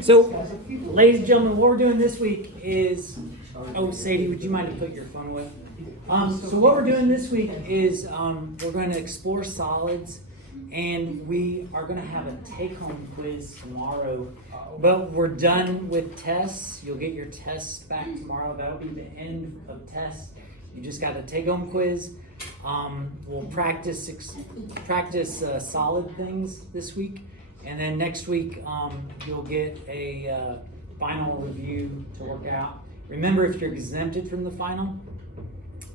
So, ladies and gentlemen, what we're doing this week is, oh, Sadie, would you mind to put your phone away? So what we're doing this week is we're going to explore solids, and we are going to have a take-home quiz tomorrow. But we're done with tests. You'll get your tests back tomorrow. That'll be the end of tests. You just got a take-home quiz. We'll practice solid things this week, and then next week you'll get a final review to work out. Remember, if you're exempted from the final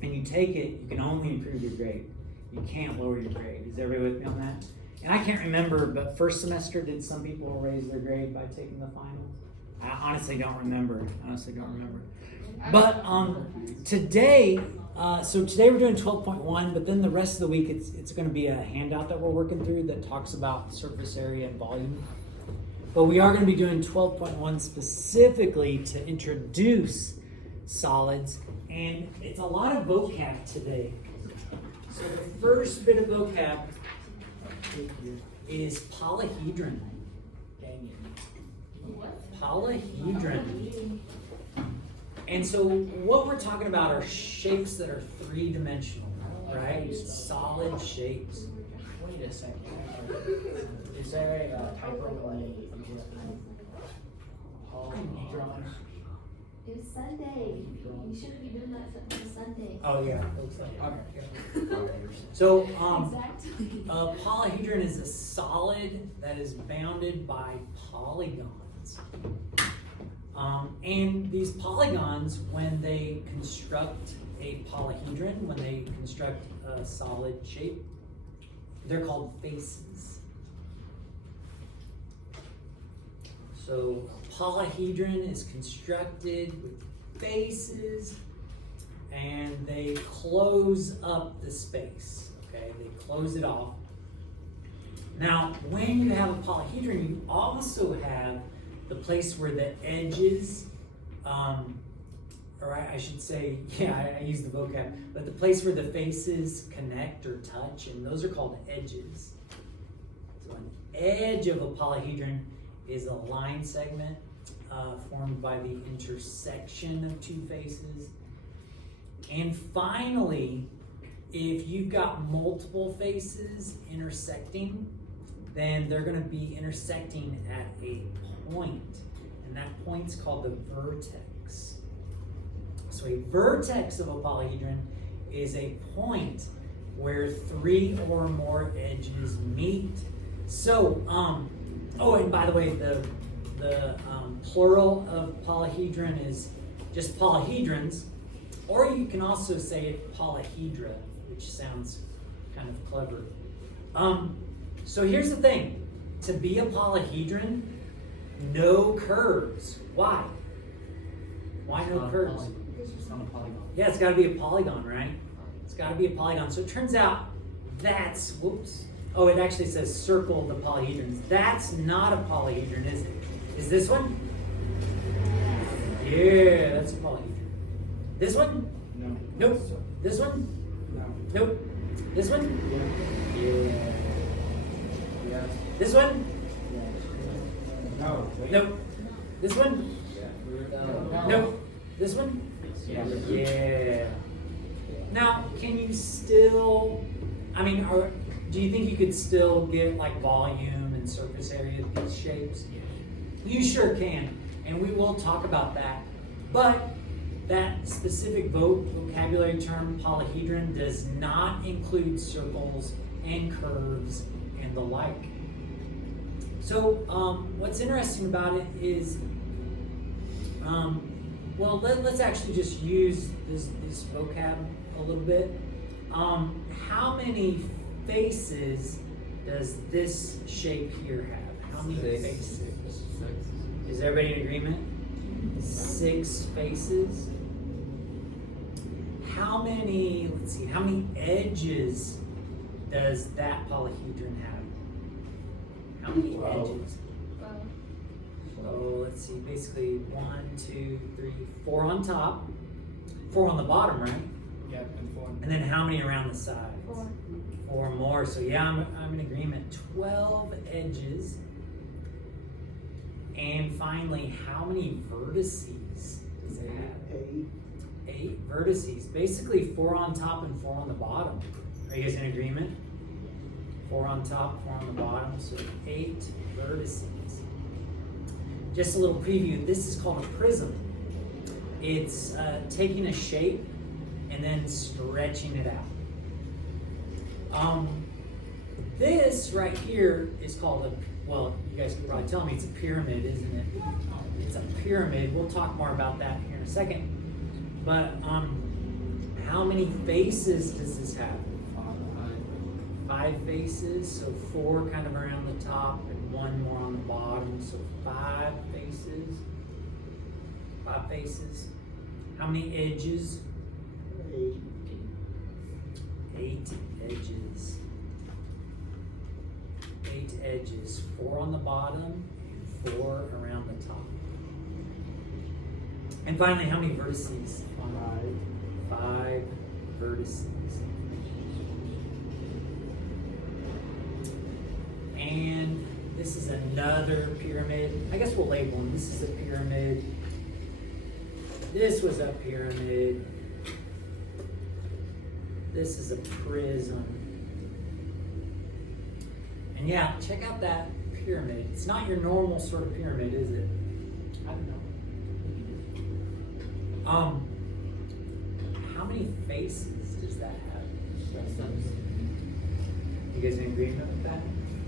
and you take it, you can only improve your grade. You can't lower your grade. Is everybody with me on that? And I can't remember, but first semester, did some people raise their grade by taking the final? I honestly don't remember. But today, today we're doing 12.1, but then the rest of the week it's going to be a handout that we're working through that talks about surface area and volume. But we are going to be doing 12.1 specifically to introduce solids, and it's a lot of vocab today. So the first bit of vocab is polyhedron. Dang it. Polyhedron. And so what we're talking about are shapes that are three-dimensional, right? Solid shapes. Wait a second. Is there a typo on polyhedron? It's Sunday. You shouldn't be doing that on Sunday. Oh yeah. So Exactly. a polyhedron is a solid that is bounded by polygons. And these polygons, when they construct a polyhedron, when they construct a solid shape, they're called faces. So a polyhedron is constructed with faces, and they close up the space, okay? They close it off. Now, when you have a polyhedron, you also have the place where the edges, or I should say, I use the vocab, but the place where the faces connect or touch, and those are called edges. So an edge of a polyhedron is a line segment formed by the intersection of two faces. And finally, if you've got multiple faces intersecting, then they're going to be intersecting at a point, and that point's called the vertex. So a vertex of a polyhedron is a point where three or more edges meet. So, oh, and by the way, the plural of polyhedron is just polyhedrons, or you can also say it polyhedra, which sounds kind of clever. So here's the thing: to be a polyhedron, no curves. Why? Why no curves? Because it's not a polygon. Yeah, it's got to be a polygon, right? It's got to be a polygon. So it turns out that's, whoops. Oh, it actually says circle the polyhedrons. That's not a polyhedron, is it? Is this one? Yeah, that's a polyhedron. This one? No. Nope. This one? No. Nope. This one? Yeah. Yeah. Yes. This one? No. Wait. Nope. This one? No. Nope. This one? Yeah. Yeah. Now, can you still, do you think you could still get like volume and surface area of these shapes? You sure can, and we will talk about that. But that specific vocabulary term, polyhedron, does not include circles and curves and the like. So what's interesting about it is, let's actually just use this vocab a little bit. How many faces does this shape here have? How many faces? Is everybody in agreement? 6 faces. How many edges does that polyhedron have? How many edges? So let's see, basically 1, 2, 3, 4 on top, 4 on the bottom, right? Yep, and 4. And then how many around the sides? 4. 4 more. So yeah, I'm in agreement. 12 edges. And finally, how many vertices does it have? 8 vertices. Basically 4 on top and 4 on the bottom. Are you guys in agreement? 4 on top, 4 on the bottom, so 8 vertices. Just a little preview, this is called a prism. It's taking a shape and then stretching it out. This right here is called well, you guys can probably tell me it's a pyramid, isn't it? It's a pyramid. We'll talk more about that here in a second. But how many faces does this have? 5 faces, so 4 kind of around the top and 1 more on the bottom, so 5 faces. 5 faces. How many edges? 8 edges. 8 edges. 4 on the bottom and 4 around the top. And finally, how many vertices? 5 vertices. And this is another pyramid. I guess we'll label them. This is a pyramid. This was a pyramid. This is a prism. And yeah, check out that pyramid. It's not your normal sort of pyramid, is it? I don't know. How many faces does that have? You guys in agreement with that?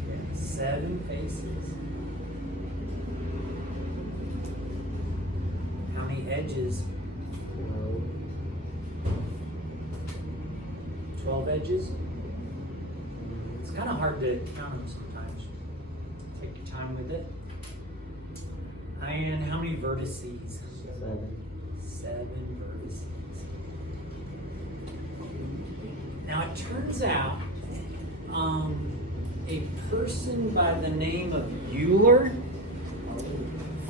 Yeah, 7 faces. How many edges? 12 edges? It's kind of hard to count them sometimes. Take your time with it. And how many vertices? 7 vertices. Now it turns out a person by the name of Euler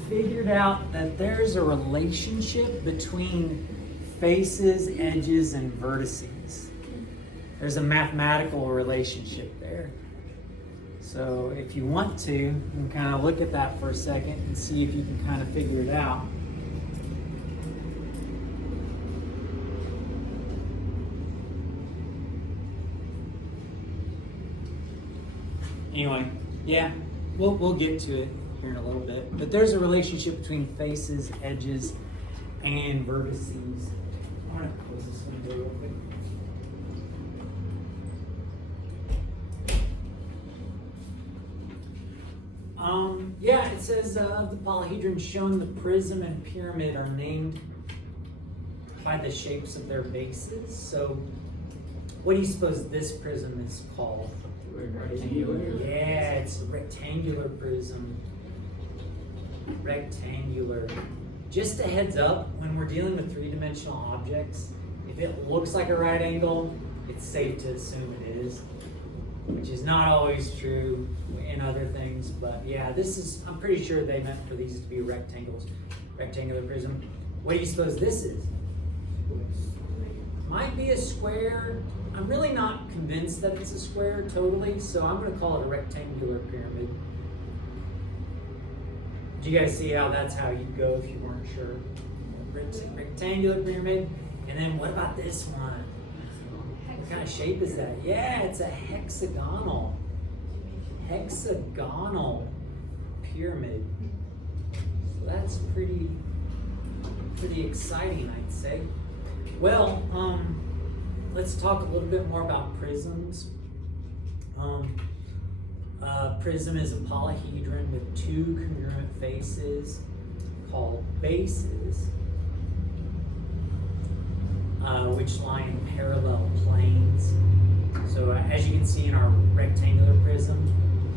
figured out that there's a relationship between faces, edges, and vertices. There's a mathematical relationship there. So if you want to, you can kind of look at that for a second and see if you can kind of figure it out. Anyway, yeah, we'll get to it here in a little bit. But there's a relationship between faces, edges, and vertices. I'm gonna close this window real quick. Yeah, it says the polyhedrons shown the prism and pyramid are named by the shapes of their bases. So, what do you suppose this prism is called? Rectangular. Yeah, it's a rectangular prism. Rectangular. Just a heads up, when we're dealing with 3-dimensional objects, if it looks like a right angle, it's safe to assume it is, which is not always true in other things. But yeah, this is, I'm pretty sure they meant for these to be rectangles. Rectangular prism. What do you suppose this is? Might be a square. I'm really not convinced that it's a square totally, so I'm going to call it a rectangular pyramid. Do you guys see how that's how you'd go if you weren't sure? Rectangular pyramid. And then what about this one? What kind of shape is that? Yeah, it's a hexagonal pyramid. So that's pretty exciting, I'd say. Well, let's talk a little bit more about prisms. Prism is a polyhedron with 2 congruent faces called bases, which lie in parallel planes. So as you can see in our rectangular prism,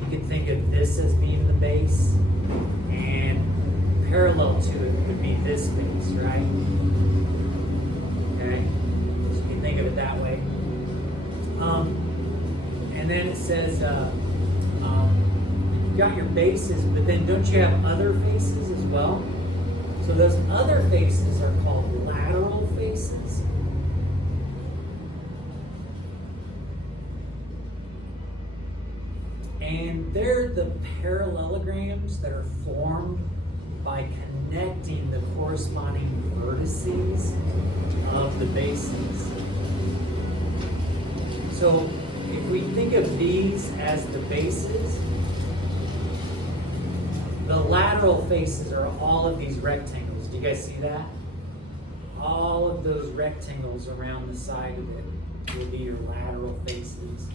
you can think of this as being the base, and parallel to it would be this base, right? Okay, so you can think of it that way. And then it says, you've got your bases, but then don't you have other faces as well? So those other faces are called lateral faces. And they're the parallelograms that are formed corresponding vertices of the bases. So if we think of these as the bases, the lateral faces are all of these rectangles. Do you guys see that? All of those rectangles around the side of it will be your lateral faces.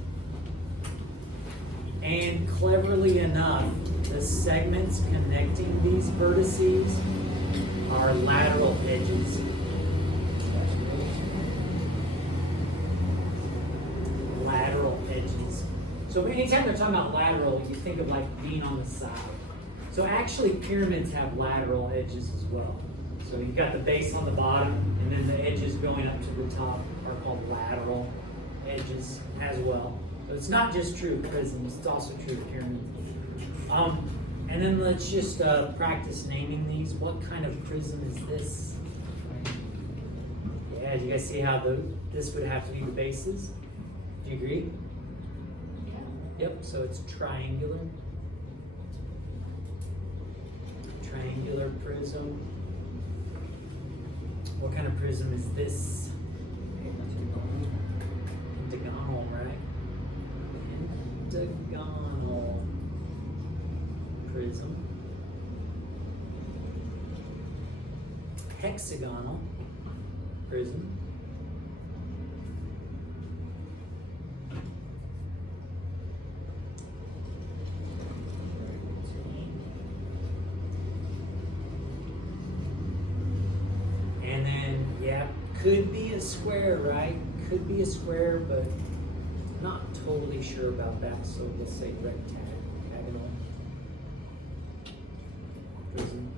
And cleverly enough, the segments connecting these vertices are lateral edges. Lateral edges. So anytime they're talking about lateral, you think of like being on the side. So actually pyramids have lateral edges as well. So you've got the base on the bottom, and then the edges going up to the top are called lateral edges as well. So it's not just true of prisms, it's also true of pyramids. And then let's just practice naming these. What kind of prism is this? Yeah, do you guys see how this would have to be the bases? Do you agree? Yep, so it's triangular. Triangular prism. What kind of prism is this? Pentagonal, right? Pentagonal prism. Hexagonal prism. And then, yeah, could be a square, right? Could be a square, but not totally sure about that, so we'll say rectangle prism.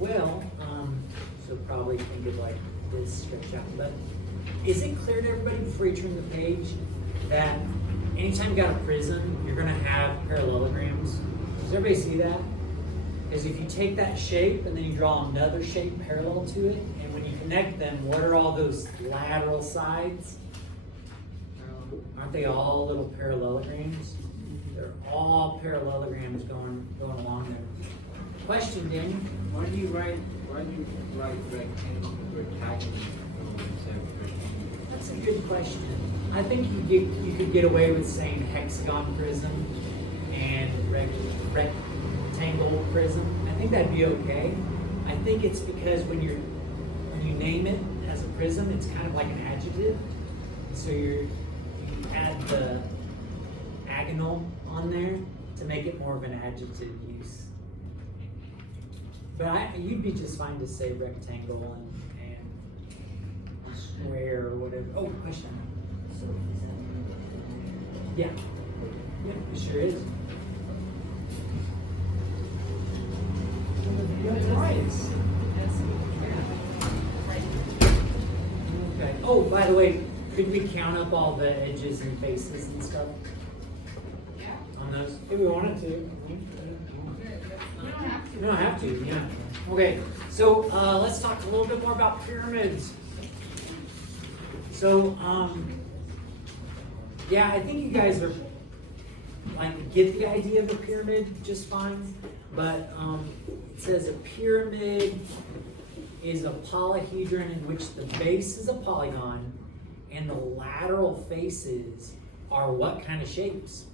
Well, so probably think of like this stretch out. But is it clear to everybody before you turn the page that anytime you got a prism, you're gonna have parallelograms? Does everybody see that? Because if you take that shape and then you draw another shape parallel to it, and when you connect them, what are all those lateral sides? Aren't they all little parallelograms? They're all parallelograms going along there. Question, Daniel? Why do you write rectangle instead of rectangle? That's a good question. I think you could get away with saying hexagon prism and rectangle prism. I think that'd be okay. I think it's because when you name it as a prism, it's kind of like an adjective. So you add the agonal on there to make it more of an adjective use. But you'd be just fine to say rectangle and square or whatever. Oh, question. Yeah. Yeah, it sure is. Okay. Oh, by the way, could we count up all the edges and faces and stuff? Yeah. On those? If we wanted to. You don't have to, yeah. Okay, so let's talk a little bit more about pyramids. So, yeah, I think you guys are get the idea of a pyramid just fine, but it says a pyramid is a polyhedron in which the base is a polygon and the lateral faces are what kind of shapes?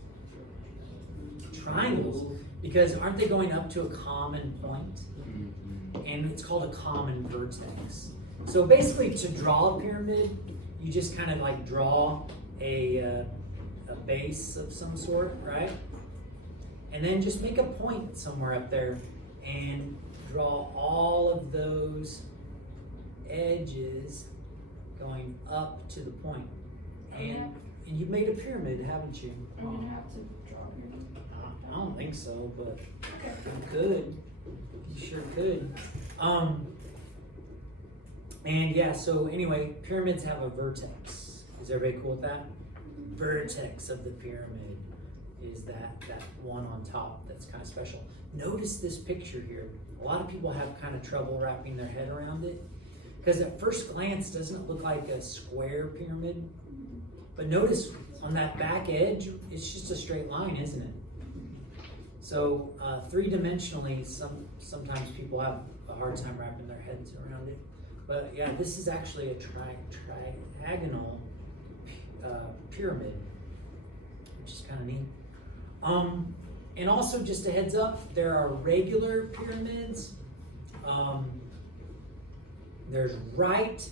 Triangles. Because aren't they going up to a common point? And it's called a common vertex. So basically to draw a pyramid, you just kind of like draw a base of some sort, right? And then just make a point somewhere up there and draw all of those edges going up to the point. And you've made a pyramid, haven't you? I'm gonna have to draw here. I don't think so, but you could. You sure could. And yeah, so anyway, pyramids have a vertex. Is everybody cool with that? Vertex of the pyramid is that one on top that's kind of special. Notice this picture here. A lot of people have kind of trouble wrapping their head around it because at first glance, doesn't it look like a square pyramid? But notice on that back edge, it's just a straight line, isn't it? So three-dimensionally, sometimes people have a hard time wrapping their heads around it. But yeah, this is actually a triagonal pyramid, which is kind of neat. And also, just a heads up, there are regular pyramids. There's right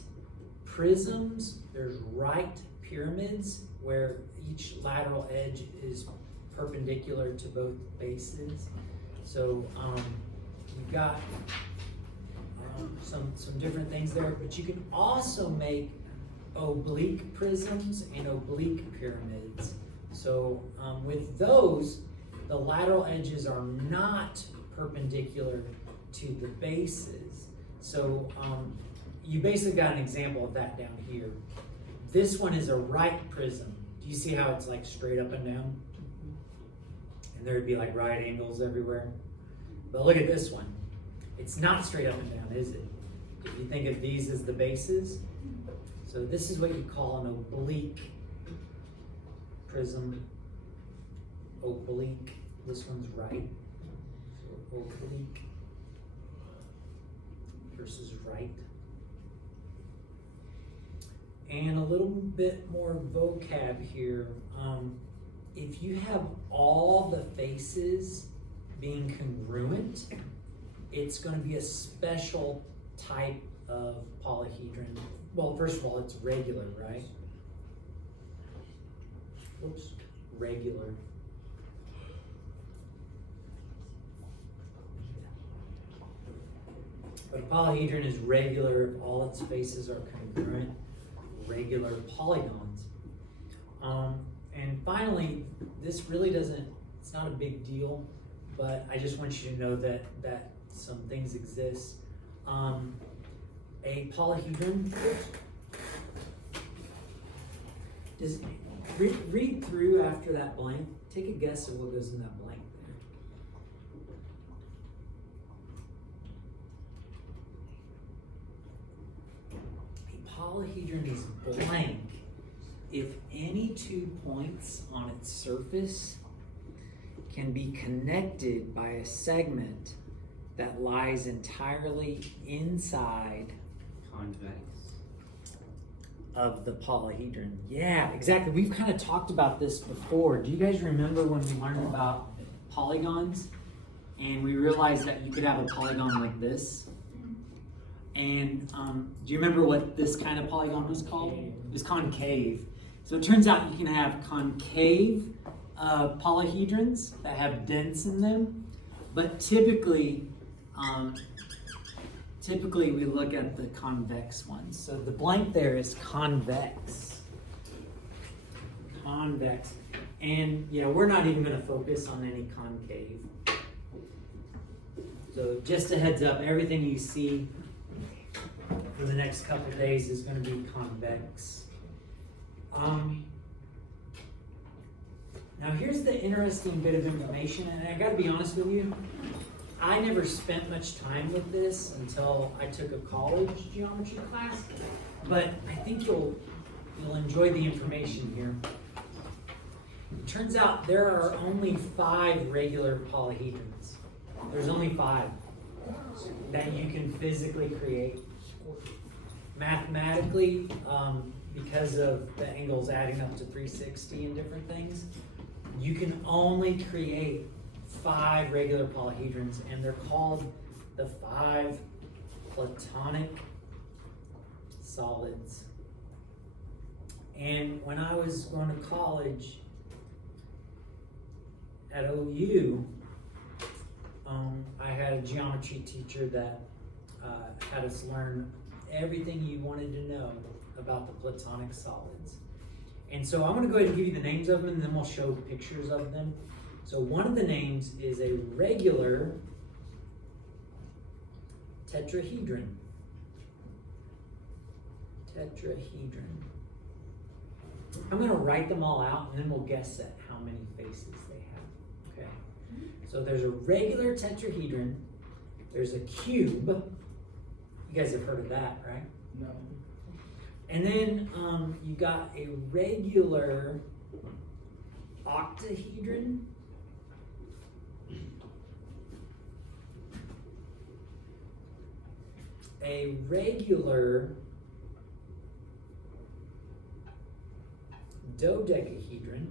prisms. There's right pyramids, where each lateral edge is perpendicular to both bases. So you've got some different things there, but you can also make oblique prisms and oblique pyramids. So with those, the lateral edges are not perpendicular to the bases. So you basically got an example of that down here. This one is a right prism. Do you see how it's like straight up and down? And there'd be like right angles everywhere. But look at this one. It's not straight up and down, is it? If you think of these as the bases. So this is what you call an oblique prism. Oblique. This one's right. So oblique versus right. And a little bit more vocab here. If you have all the faces being congruent, it's going to be a special type of polyhedron. Well, first of all, it's regular, right? Oops, regular. But a polyhedron is regular if all its faces are congruent, regular polygons. And finally, this really doesn't, it's not a big deal, but I just want you to know that some things exist. A polyhedron, does read through after that blank. Take a guess at what goes in that blank there. A polyhedron is blank if any two points on its surface can be connected by a segment that lies entirely inside Convex. of the polyhedron. Yeah, exactly. We've kind of talked about this before. Do you guys remember when we learned about polygons? And we realized that you could have a polygon like this. And do you remember what this kind of polygon was called? It was concave. So it turns out you can have concave polyhedrons that have dents in them, but typically we look at the convex ones. So the blank there is convex. Convex. And we're not even going to focus on any concave. So just a heads up, everything you see for the next couple of days is going to be convex. Now here's the interesting bit of information, and I got to be honest with you, I never spent much time with this until I took a college geometry class, but I think you'll enjoy the information here. It turns out there are only 5 regular polyhedrons. There's only 5 that you can physically create. Mathematically, because of the angles adding up to 360 and different things, you can only create 5 regular polyhedrons, and they're called the 5 Platonic solids. And when I was going to college at OU, I had a geometry teacher that had us learn everything you wanted to know about the Platonic solids. And so I'm going to go ahead and give you the names of them, and then we'll show pictures of them. So one of the names is a regular tetrahedron. Tetrahedron. I'm going to write them all out, and then we'll guess at how many faces they have. Okay. So there's a regular tetrahedron. There's a cube. You guys have heard of that, right? No. And then you got a regular octahedron. a regular dodecahedron.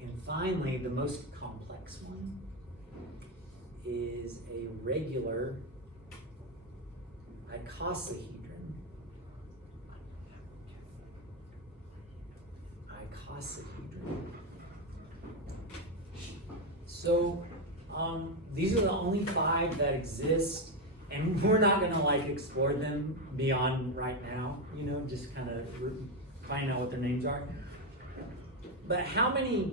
And finally, the most complex one is a regular icosahedron. Icosahedron. So, these are the only 5 that exist, and we're not gonna like explore them beyond right now, you know, just kind of find out what their names are. But how many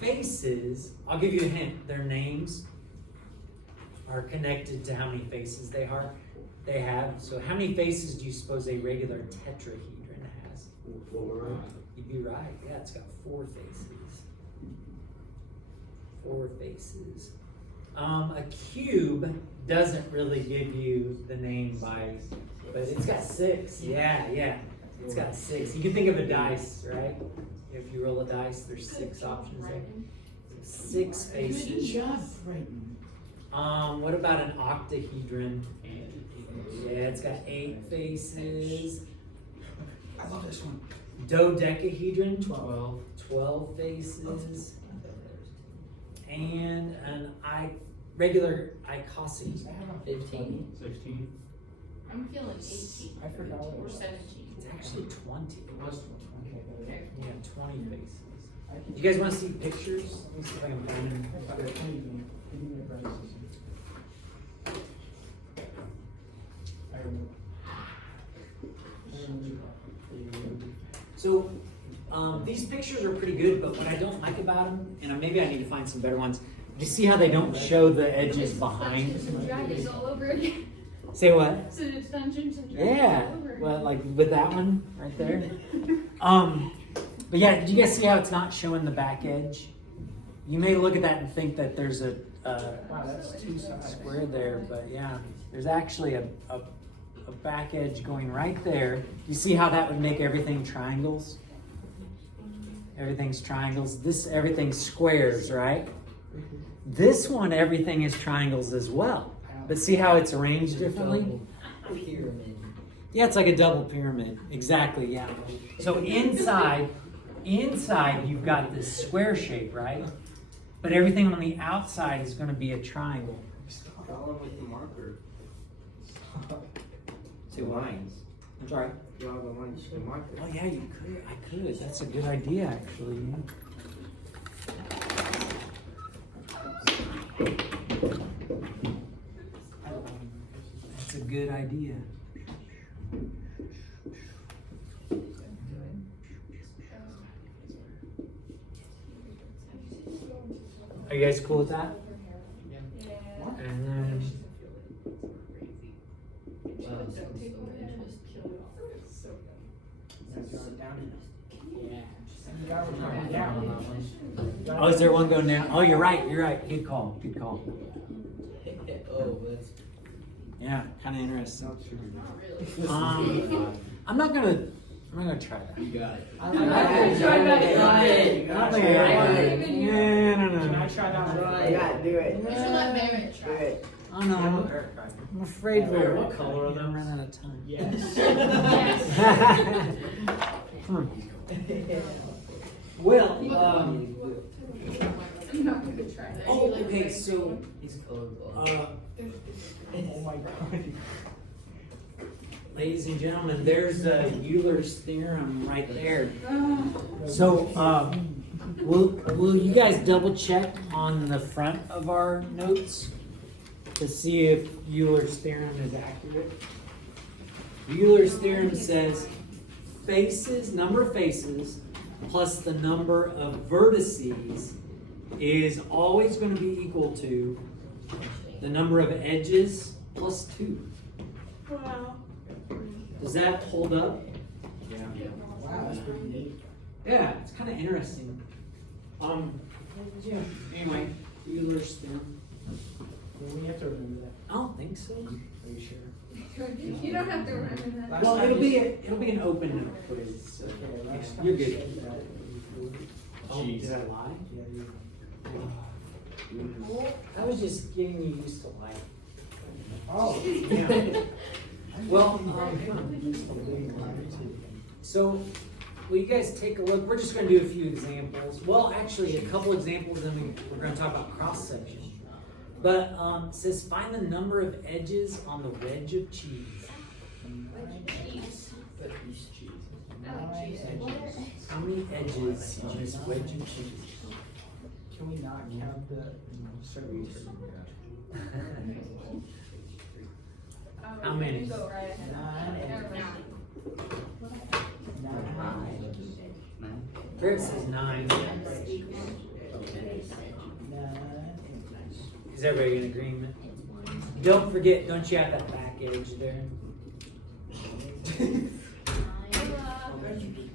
faces, I'll give you a hint, their names are connected to how many faces they have. So how many faces do you suppose a regular tetrahedron has? 4. You'd be right, yeah, it's got 4 faces. 4 faces. A cube doesn't really give you the name by, but it's got 6. Yeah. It's got 6. You can think of a dice, right? If you roll a dice, there's 6 options there. 6 faces. Good job, Brayton. What about an octahedron? Yeah, it's got 8 faces. I love this one. Dodecahedron, 12. 12 faces. And an regular icosahedron. 15. 16. I'm feeling 18. I forgot what it Or was. 17. It's actually 20. Okay. Yeah, 20 faces. I can- You guys want to see pictures? Let me see if I can find them. Give me the braces. I remember. So, these pictures are pretty good, but what I don't like about them, and maybe I need to find some better ones, you see how they don't show the edges behind? Dragons all over again. Say what? So it's Dungeons and Dragons Yeah, all over again. well, like with that one right there. But yeah, did you guys see how it's not showing the back edge? You may look at that and think that there's a Wow, that's 2 sides. square there, but yeah, there's actually a back edge going right there. You see how that would make everything triangles? Everything's triangles. Everything's squares, right? This one, everything is triangles as well. But see how it's arranged differently? Pyramid. Yeah, it's like a double pyramid. Exactly, yeah. So inside you've got this square shape, right? But everything on the outside is going to be a triangle. Draw them with the marker. Say lines. I'm sorry. Draw the lines with the marker. Oh yeah, you could. I could. That's a good idea, actually. That's a good idea. Are you guys cool with that? And then oh, is there one going down? Oh, you're right. You're right. Good call. Good call. Oh, that's. Yeah, kind of interesting. Not true. I'm not gonna try that. You got it. I like that. Try that. I don't think I Even yeah, your- no, Can I no. try that one? Yeah, do it. We should let Barrett try. Do it. Oh no, I'm afraid we're What color are gonna those? run out of time. Yes. Hmm. Well, I'm not gonna try that. oh, You like okay, red? so, He's colorblind. Oh my god. ladies and gentlemen, there's Euler's theorem right there. Ah. So, will you guys double check on the front of our notes to see if Euler's theorem is accurate? Euler's theorem says number of faces plus the number of vertices is always going to be equal to the number of edges plus 2. Wow. Does that hold up? Wow, that's pretty neat. Yeah, it's kind of interesting. Yeah. Anyway, Euler's theorem. Well, we have to remember that. I don't think so. Are you sure? You don't have to remember that. Well, it'll be an open note quiz. So Okay, last time you're you good. said that, you- Oh, did I lie? Yeah, you. I was just getting you used to life. Oh. Yeah. Well, so will you guys take a look? We're just going to do a few examples. Well, actually, a couple examples, and we're going to talk about cross section. But it says find the number of edges on the wedge of cheese. Cheese. I like cheese. How many edges on this wedge of cheese? Can we not count the circles? How many? You go right ahead. Here it says 9. Is everybody in agreement? Don't forget, don't you have that back edge there?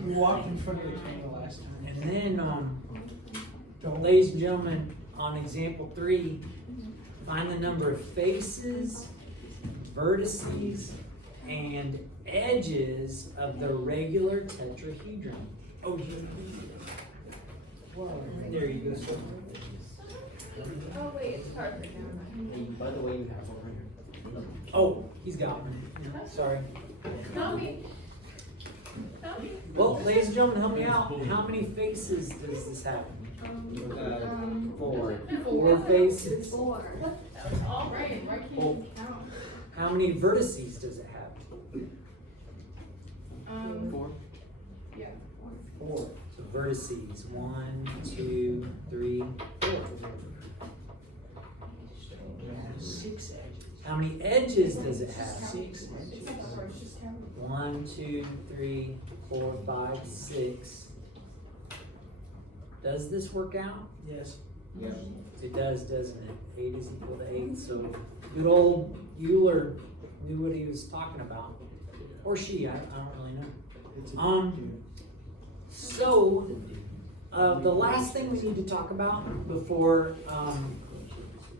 We walked in front of the camera last time. And then, ladies and gentlemen, on example 3, find the number of faces, vertices, and edges of the regular tetrahedron. Oh, there you go. Sir. Oh, wait, it's Parker now. By the way, you have one right here. Oh, he's got one. Sorry. Help me. Help me. Well, ladies and gentlemen, help me out. How many faces does this have? 4. 4 faces. 4. That was all right. Why can't you count? How many vertices does it have? 4. Yeah. 4. So vertices. 1, 2, 3, 4. 6 edges. How many edges does it have? 6 edges. 1, 2, 3, 4, 5, 6. Does this work out? Yes. Yeah. It does, doesn't it? 8 is equal to 8. So good old Euler knew what he was talking about. Or she, I don't really know. It's a So, the last thing we need to talk about before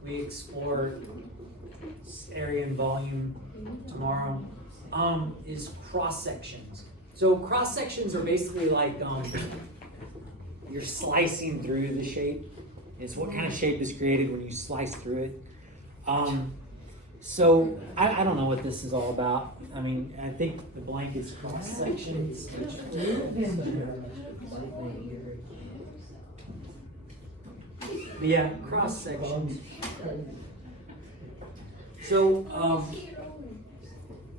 we explore area and volume tomorrow is cross sections. So cross sections are basically like you're slicing through the shape. It's what kind of shape is created when you slice through it. So I don't know what this is all about. I mean, I think the blank is cross sections. But yeah, cross sections. So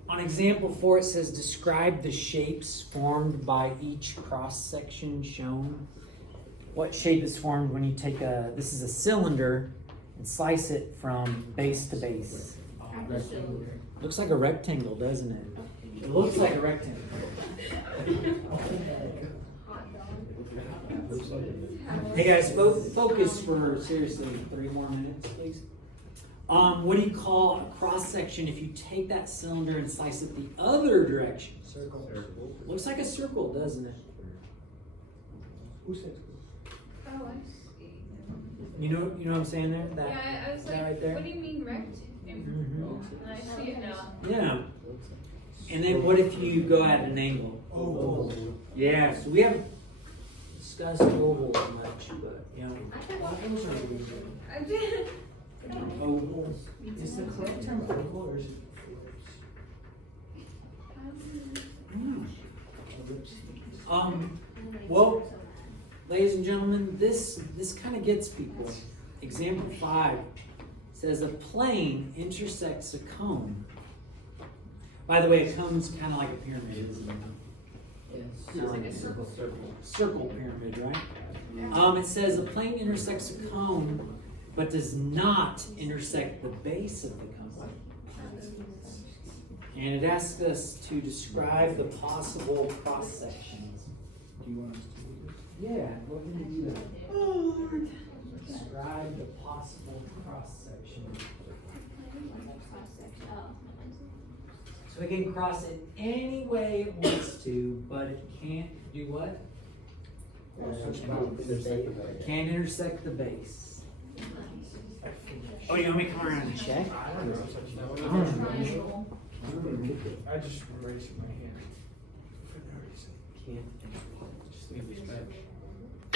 on example 4, it says describe the shapes formed by each cross section shown. What shape is formed when you take this is a cylinder, and slice it from base to base? Looks like a rectangle, doesn't it? It looks like a rectangle. Hey guys, focus for seriously 3 more minutes, please. What do you call a cross section if you take that cylinder and slice it the other direction? circle. Looks like a circle, doesn't it? Who said? Oh, I see. You know what I'm saying there? That, Yeah, I was that like, right there? what do you mean rectangle? Mhm. I see it now. Yeah. And then what if you go at an angle? Oh. Yeah, so we haven't discussed oval much, but you know. I did. Oval. Is the correct term oval or is it Well, ladies and gentlemen, this kind of gets people. Example 5 says a plane intersects a cone. By the way, a cone's kind of like a pyramid, isn't it? It's like a circle. Circle pyramid, right? It says a plane intersects a cone, but does not intersect the base of the cone. And it asks us to describe the possible cross sections. Do you want us to do this? Yeah, go ahead and do that. Oh, Lord. Describe the possible cross sections. So it can cross it any way it wants to, but it can't do what? Can't intersect the base. Oh, you want me to come around and check? I don't know. Triangle. I just raised my hand. For no reason. Can't. Just leave it.